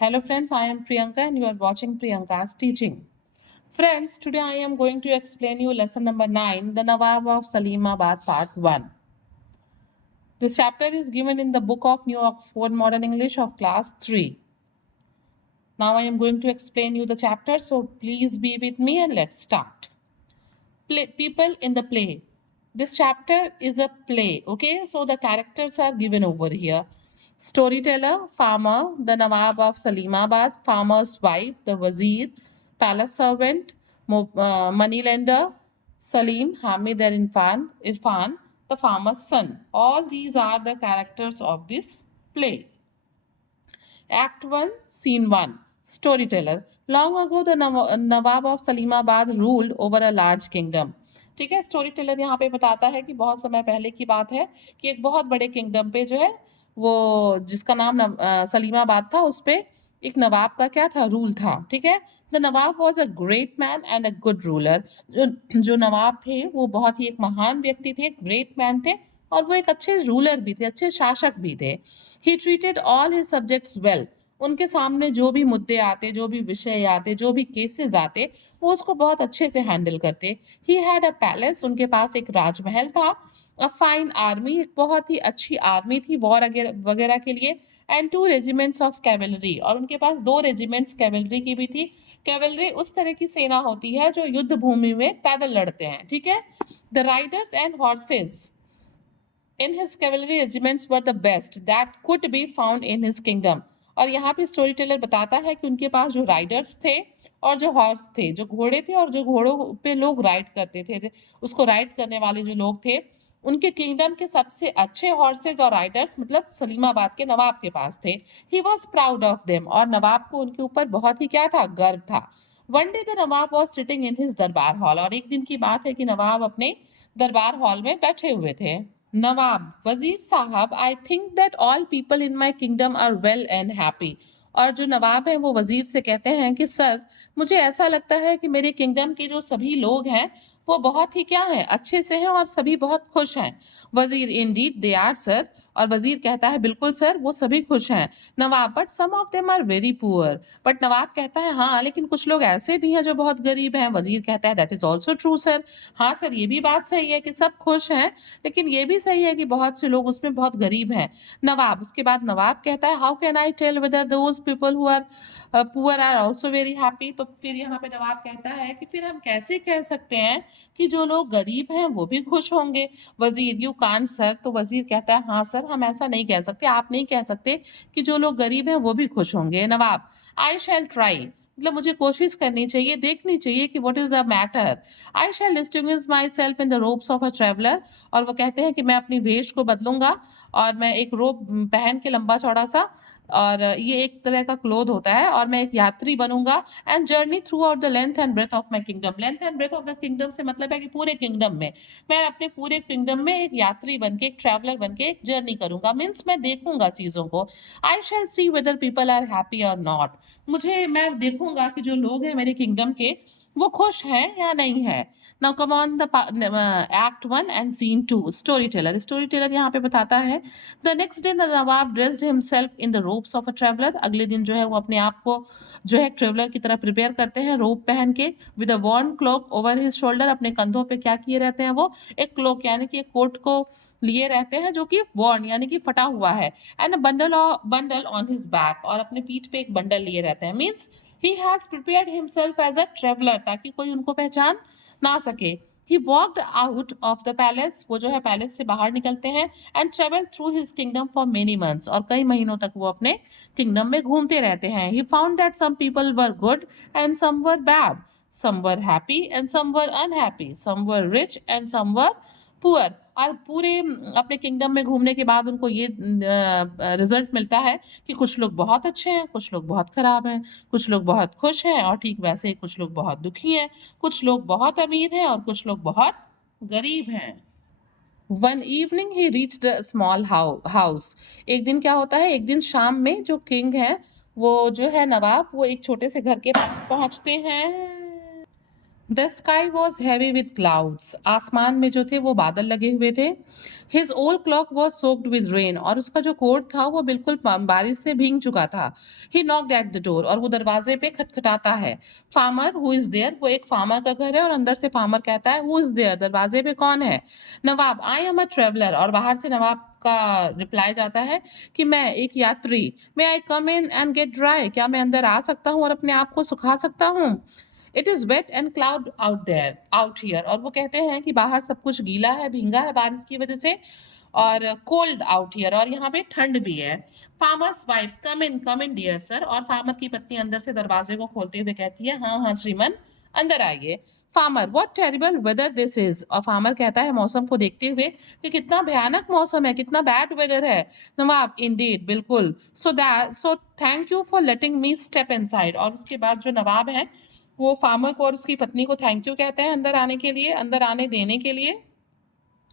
Hello friends, I am Priyanka and you are watching Priyanka's teaching. Friends, today I am going to explain you lesson number 9, The Nawab of Salimabad part 1. This chapter is given in the book of New Oxford Modern English of class 3. Now I am going to explain you the chapter, so please be with me and let's start. People in the play. This chapter is a play, okay? So the characters are given over here. Storyteller, farmer, the Nawab of Salimabad, farmer's wife, the wazir, palace servant, moneylender, Salim, Hamid and Irfan, the farmer's son. All these are the characters of this play. Act 1, Scene 1. Storyteller. Long ago, the Nawab of Salimabad ruled over a large kingdom. ठीक है, story teller यहाँ पे बताता है कि बहुत समय पहले की बात है कि एक बहुत बड़े किंगडम पे जो है वो जिसका नाम सलीमाबाद था, उस पे एक नवाब का क्या था, रूल था. ठीक है, the Nawab was a great man and a good ruler. जो नवाब थे वो बहुत ही एक महान व्यक्ति थे, ग्रेट मैन थे, और वो एक अच्छे रूलर भी थे, अच्छे शासक भी थे. He treated all his subjects well. उनके सामने जो भी मुद्दे आते, जो भी विषय आते, जो भी केसेस आते, वो उसको बहुत अच्छे से हैंडल करते. He had a palace. उनके पास एक राजमहल था. A fine army. एक बहुत ही अच्छी आर्मी थी वॉर वगैरह के लिए. And 2 regiments of cavalry. और उनके पास 2 रेजिमेंट्स कैवेलरी की भी थी. कैवेलरी उस तरह की सेना होती है जो युद्ध भूमि में पैदल लड़ते हैं. ठीक है. The Riders and horses in his cavalry regiments were the best that could be found in his kingdom. और यहाँ पे स्टोरी टेलर बताता है कि उनके पास जो राइडर्स थे और जो हॉर्स थे, जो घोड़े थे और जो घोड़ों पे लोग राइड करते थे, उसको राइड करने वाले जो लोग थे, उनके किंगडम के सबसे अच्छे हॉर्सेज और राइडर्स मतलब सलीमाबाद के नवाब के पास थे. He was proud of them. और नवाब को उनके ऊपर बहुत ही क्या था, गर्व था. One day the Nawab was sitting in his दरबार हॉल. और एक दिन की बात है कि नवाब अपने दरबार हॉल में बैठे हुए थे. Nawab. Wazir sahib, I think that all people in my kingdom are well and happy. और जो नवाब है वो वजीर से कहते हैं कि सर, मुझे ऐसा लगता है कि मेरे किंगडम के जो सभी लोग हैं वो बहुत ही क्या है, अच्छे से हैं और सभी बहुत खुश हैं. Wazir. Indeed they are sir. और वजीर कहता है बिल्कुल सर, वो सभी खुश हैं. Nawab. But some of them are very poor. But Nawab कहता है हाँ, लेकिन कुछ लोग ऐसे भी हैं जो बहुत गरीब हैं. वजीर कहता है that is also true sir. हाँ सर, ये भी बात सही है कि सब खुश हैं, लेकिन ये भी सही है कि बहुत से लोग उसमें बहुत गरीब हैं. नवाब. उसके बाद नवाब कहता है how can I tell whether those people who are poor are also very happy. तो फिर यहाँ पे नवाब कहता है कि फिर हम कैसे कह सकते हैं कि जो लोग गरीब हैं वो भी खुश होंगे. वजीर. You can't sir. तो वजीर कहता है हाँ सर, हम ऐसा नहीं कह सकते, आप नहीं कह सकते कि जो लोग गरीब हैं वो भी खुश होंगे. नवाब. I shall try. मतलब मुझे कोशिश करनी चाहिए, देखनी चाहिए कि what is the matter. I shall distinguish myself in the robes of a traveller. और वो कहते हैं कि मैं अपनी वेश को बदलूंगा और मैं एक रोब पहन के लंबा चौड़ा सा, और ये एक तरह का क्लोथ होता है, और मैं एक यात्री बनूंगा. And journey throughout the length and breadth of my kingdom. Length and breadth of the kingdom से मतलब है कि पूरे किंगडम में, मैं अपने पूरे किंगडम में एक यात्री बन के, एक ट्रैवलर बन के एक जर्नी करूंगा. मीन्स मैं देखूंगा चीजों को. I shall see whether people are happy और नॉट. मैं देखूंगा कि जो लोग हैं मेरे किंगडम के, वो खुश हैं या नहीं है. Now come on the act 1 and scene 2. Storyteller. Storyteller यहाँ पे बताता है the next day the Nawab dressed himself in the robes of a traveller. अगले दिन जो है वो अपने आप को जो है ट्रेवलर की तरह प्रिपेयर करते हैं, रोब पहन के. With a worn cloak over his shoulder. अपने कंधों पे क्या किए रहते हैं वो, एक क्लोक यानी कि एक कोट को लिए रहते हैं जो कि वॉर्न यानी कि फटा हुआ है. And bundle on his back. और अपने पीठ पे एक बंडल लिए रहते हैं. Means he has prepared himself as a traveler ताकि कोई उनको पहचान ना सके. He walked out of the palace. वो जो है पैलेस से बाहर निकलते हैं. And traveled through his kingdom for many months. और कई महीनों तक वो अपने किंगडम में घूमते रहते हैं. He found that some people were good and some were bad. Some were happy and some were unhappy. Some were rich and some were poor. और पूरे अपने किंगडम में घूमने के बाद उनको ये रिजल्ट मिलता है कि कुछ लोग बहुत अच्छे हैं, कुछ लोग बहुत खराब हैं, कुछ लोग बहुत खुश हैं और ठीक वैसे ही कुछ लोग बहुत दुखी हैं, कुछ लोग बहुत अमीर हैं और कुछ लोग बहुत गरीब हैं. One evening he reached a small house. एक दिन क्या होता है, एक दिन शाम में जो किंग है, वो जो है नवाब, वो एक छोटे से घर के पास पहुंचते हैं. The sky was heavy with clouds, आसमान में जो थे वो बादल लगे हुए थे। His old clock was soaked with rain, और उसका जो कोट था वो बिल्कुल बारिश से भीग चुका था। ही नॉक्ड एट द डोर, और वो दरवाजे पे खटखटाता है। फार्मर हु इज देयर, वो एक फार्मर का घर है और अंदर से फार्मर कहता है हु इज देयर, दरवाजे पे कौन है। नवाब, आई एम अ ट्रेवलर, और बाहर से नवाब का रिप्लाई जाता है कि मैं एक यात्री। मे आई कम इन एंड गेट ड्राई, क्या मैं अंदर आ सकता हूँ और अपने आप को सुखा सकता हूँ। It is wet and cold out here, और वो कहते हैं कि बाहर सब कुछ गीला है, भींगा है बारिश की वजह से, और कोल्ड आउट हियर, और यहाँ पे ठंड भी है। फार्मर्स वाइफ, कम इन डियर सर, और फार्मर की पत्नी अंदर से दरवाजे को खोलते हुए कहती है हाँ हाँ श्रीमन, अंदर आइए। Farmer, what terrible whether this is, और फार्मर कहता है मौसम को देखते हुए कि कितना भयानक मौसम है, कितना बैड वेदर है। नवाब, इंडीड, बिल्कुल। So thank you for letting me step inside, और उसके बाद जो नवाब है वो फार्मर को और उसकी पत्नी को थैंक यू कहते हैं अंदर आने के लिए, अंदर आने देने के लिए।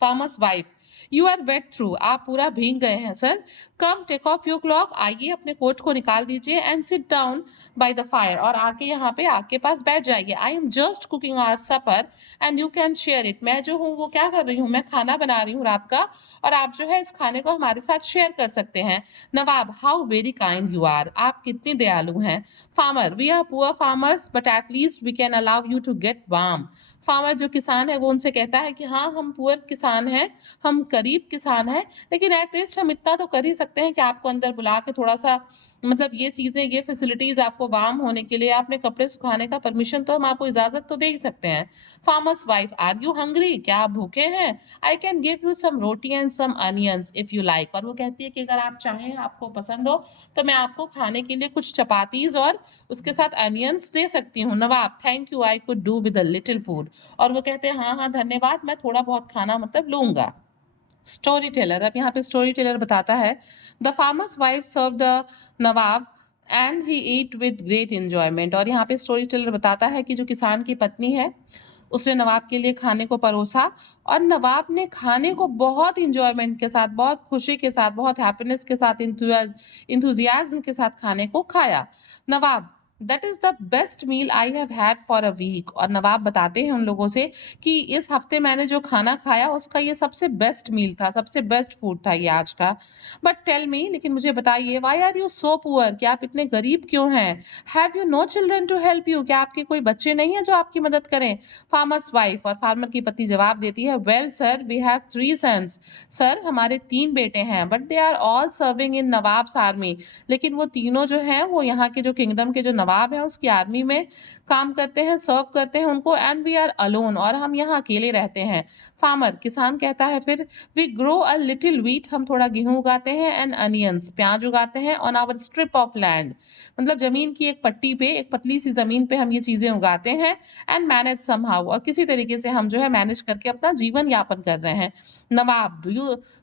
Farmer's wife, you are wet through, आप पूरा भीग गए हैं sir. Come take off your cloak, आइए अपने कोट को निकाल दीजिए, and sit down by the fire, और आके यहाँ पे आग के पास बैठ जाइए। I am just cooking our supper and you can share it, मैं जो हूँ वो क्या कर रही हूँ, मैं खाना बना रही हूँ रात का, और आप जो है इस खाने को हमारे साथ शेयर कर सकते हैं। Nawab, how very kind you are, आप कितने दयालु हैं। Farmer, we are poor farmers but at least we can allow you to get warm. Farmer जो किसान है वो उनसे कहता है कि हाँ हम पुअर किसान हैं, हम गरीब किसान हैं, लेकिन एटलीस्ट हम इतना तो कर ही सकते हैं कि आपको अंदर बुला के थोड़ा सा, मतलब ये चीज़ें, ये फैसिलिटीज़ आपको वार्म होने के लिए, अपने कपड़े सुखाने का परमिशन तो हम आपको इजाज़त तो दे ही सकते हैं। Farmer's wife, are you hungry, क्या आप भूखे हैं। I can give you some roti and some onions if you like, और वो कहती है कि अगर आप चाहें, आपको पसंद हो, तो मैं आपको खाने के लिए कुछ चपातीज़ और उसके साथ अनियंस दे सकती हूँ। Nawab, thank you, I could do with a little food, और वो कहते हैं हाँ हाँ धन्यवाद, मैं थोड़ा बहुत खाना मतलब लूंगा। स्टोरी टेलर, अब यहाँ पे स्टोरी टेलर बताता है the farmer's wife serve the Nawab and he eat with great enjoyment, और यहाँ पे स्टोरी टेलर बताता है कि जो किसान की पत्नी है उसने नवाब के लिए खाने को परोसा, और नवाब ने खाने को बहुत इंजॉयमेंट के साथ, बहुत खुशी के साथ, बहुत हैप्पीनेस के साथ, इंथुजियाज्म के साथ खाने को खाया। Nawab, that is the best meal I have had for a week, और नवाब बताते हैं उन लोगों से कि इस हफ्ते मैंने जो खाना खाया उसका ये सबसे बेस्ट मील था, सबसे बेस्ट फूड था ये आज का। बट टेल मी, लेकिन मुझे बताइए, why are you so poor, क्या आप इतने गरीब क्यों हैं। Have you no children to help you, क्या आपके कोई बच्चे नहीं हैं जो आपकी मदद करें। फार्मर्स वाइफ, और फार्मर की पत्नी जवाब देती है well sir we have 3 sons, sir हमारे 3 बेटे हैं, but they are all serving in Nawab's army, लेकिन वो तीनों जो हैं वो यहाँ के जो किंगडम के जो नवाब हैं उसकी आर्मी में काम करते हैं, सर्व करते हैं उनको, एंड वी आर अलोन, और हम यहाँ अकेले रहते हैं। फार्मर, किसान कहता है फिर, we grow a little wheat, हम थोड़ा गेहूं उगाते हैं, एंड अनियंस, प्याज उगाते हैं, on our strip of land, मतलब जमीन की एक पट्टी पे, एक पतली सी जमीन पे हम ये चीजें उगाते हैं, एंड मैनेज समहाउ, और किसी तरीके से हम जो है मैनेज करके अपना जीवन यापन कर रहे हैं। Nawab,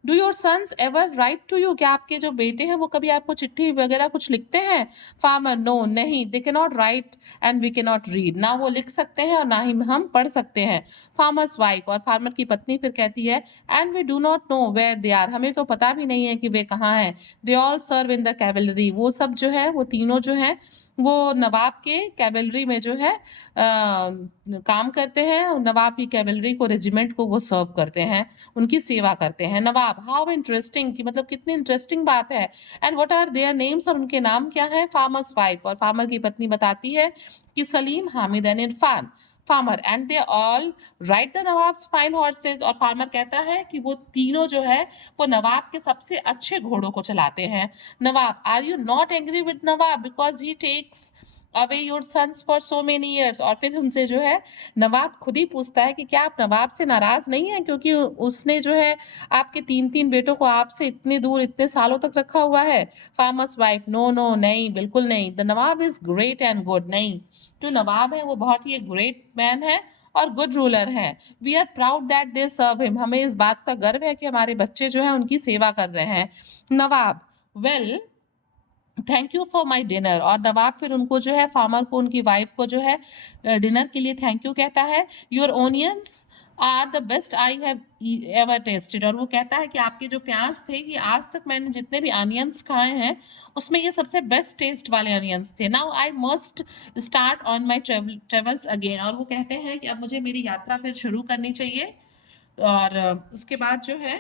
do your sons ever write to you, क्या आपके जो बेटे हैं वो कभी आपको चिट्ठी वगैरह कुछ लिखते हैं। फार्मर, नो, नहीं, they can not write and we can not read, ना वो लिख सकते हैं और ना ही हम पढ़ सकते हैं। फार्मर्स वाइफ, और फार्मर की पत्नी फिर कहती है and we do not know where they are, हमें तो पता भी नहीं है कि वे कहाँ हैं। They all serve in the cavalry, वो सब जो है, वो तीनों जो हैं वो नवाब के कैवलरी में जो है काम करते हैं, नवाब की कैवलरी को, रेजिमेंट को वो सर्व करते हैं, उनकी सेवा करते हैं। नवाब, हाउ इंटरेस्टिंग, कि मतलब कितनी इंटरेस्टिंग बात है। And what are their names, और उनके नाम क्या है। फार्मर्स वाइफ, और फार्मर की पत्नी बताती है कि Salim, Hamid and Irfan. Farmer, and they all ride the nawabs fine horse's, और फार्मर कहता है कि वो तीनों जो है वो नवाब के सबसे अच्छे घोड़ों को चलाते हैं। Nawab, are you not angry with Nawab because he takes away your sons for so many years, और फिर उनसे जो है नवाब खुद ही पूछता है कि क्या आप नवाब से नाराज नहीं हैं क्योंकि उसने जो है आपके 3 बेटों को आपसे इतने दूर, इतने सालों तक रखा हुआ है। फार्मर्स वाइफ, नो नो, नहीं, बिल्कुल नहीं, the Nawab is great and good, नहीं, जो नवाब है वो बहुत ही एक ग्रेट मैन है और गुड रूलर हैं। We are proud that they serve him, हमें इस बात का गर्व है कि हमारे बच्चे जो है उनकी सेवा कर रहे हैं। Nawab, well thank you for my dinner. और नवाब फिर उनको जो है फार्मर को, उनकी वाइफ को जो है डिनर के लिए थैंक यू कहता है। Your onions are the best I have ever tasted. और वो कहता है कि आपके जो प्याज थे, कि आज तक मैंने जितने भी अनियंस खाए हैं उसमें ये सबसे बेस्ट टेस्ट वाले अनियंस थे। Now I must start on my travels again. और वो कहते हैं कि अब मुझे मेरी यात्रा फिर शुरू करनी चाहिए। और उसके बाद जो है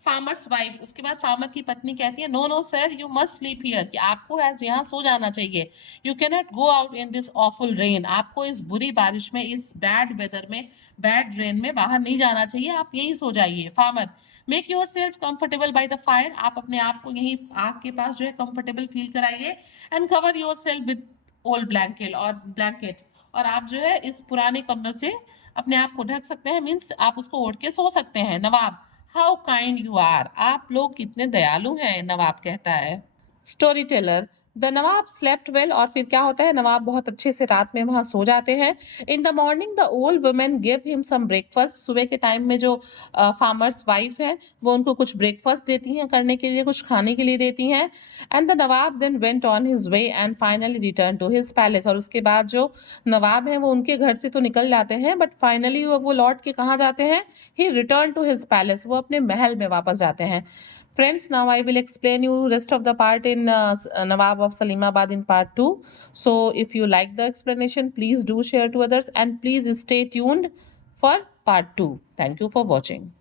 फार्मर्स वाइफ, उसके बाद फार्मर की पत्नी कहती है, no no sir, you must sleep here, कि आपको आज यहाँ सो जाना चाहिए। You can not go out in this awful rain, आपको इस बुरी बारिश में, इस बैड वेदर में, बैड रेन में बाहर नहीं जाना चाहिए, आप यहीं सो जाइए। Farmer, make yourself comfortable by the fire, आप अपने आप को यहीं आग के पास जो है कंफर्टेबल फील कराइए। And cover your self with old blanket, और आप जो है इस पुराने कंबल से अपने आप को ढक सकते हैं, मीन्स आप उसको ओढ़ के सो सकते हैं। Nawab, how kind you are, आप लोग कितने दयालु हैं, नवाब कहता है। Story teller, the Nawab slept well. और फिर क्या होता है, नवाब बहुत अच्छे से रात में वहां सो जाते हैं। In the morning the old women give him some breakfast, सुबह के टाइम में जो फार्मर्स वाइफ है वो उनको कुछ ब्रेकफास्ट देती हैं, करने के लिए, कुछ खाने के लिए देती हैं। And the Nawab then went on his way and finally return to his palace. और उसके बाद जो नवाब है वो उनके घर से तो निकल जाते हैं, बट फाइनली वो लौट के कहाँ जाते हैं, ही रिटर्न टू हिज पैलेस, वो अपने महल में वापस जाते हैं। Friends, now I will explain you rest of the part in Nawab of Salimabad in part 2. So if you like the explanation, please do share to others and please stay tuned for part 2. Thank you for watching.